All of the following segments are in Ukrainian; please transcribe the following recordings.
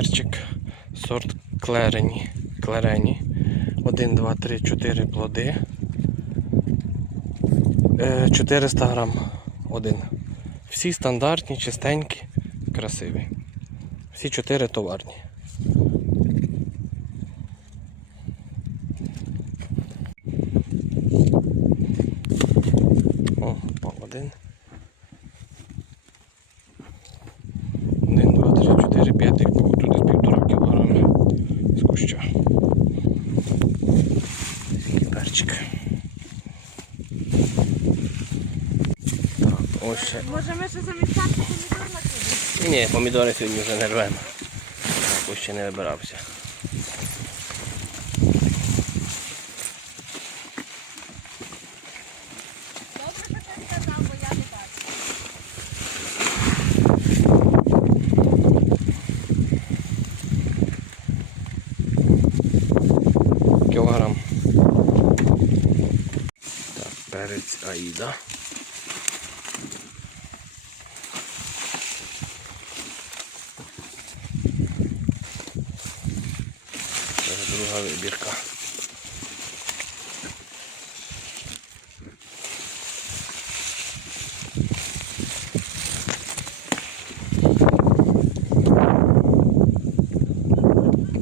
перчик сорт клерені. клерені. 1, 2, 3, 4 плоди. Е, 400 грам один. Всі стандартні, чистенькі, красиві. Всі чотири товарні. О, один. Один, gościa. Kipercik. Muszę... Tak, e, możemy czasami wstać pomidor na Nie, pomidory w tym już nie brałem. Oczywiście nie wybrałem się. Перець Аїда. Це друга вибірка.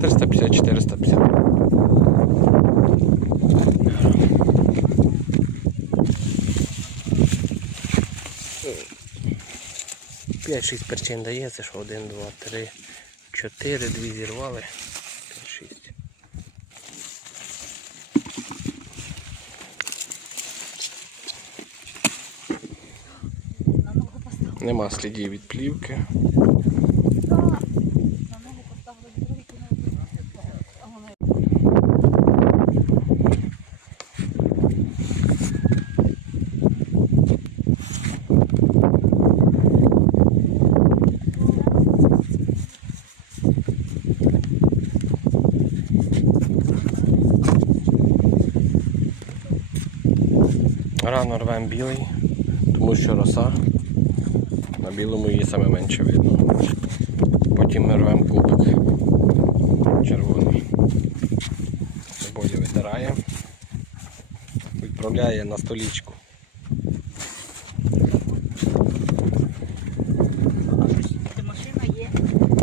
Триста п'ятдесят, чотириста п'ятдесят. 5-6 перчин дається, що 1, 2, 3, 4, 2 зірвали. 5-6. На ногу поставили. Нема слідів від плівки. Рано рвемо білий, тому що роса. На білому її саме менше видно. Потім ми рвемо кубик червоний. Боді витирає. Відправляє на столічку. Машина є.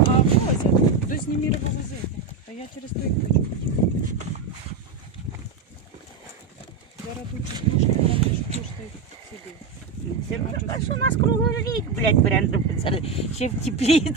А возять, хтось не міре вивозити. Та я через той хочу. Зараз тут чекушка, там чекушки сидить. Це ж у нас круглий рік, блядь, бренду ще в тепліці.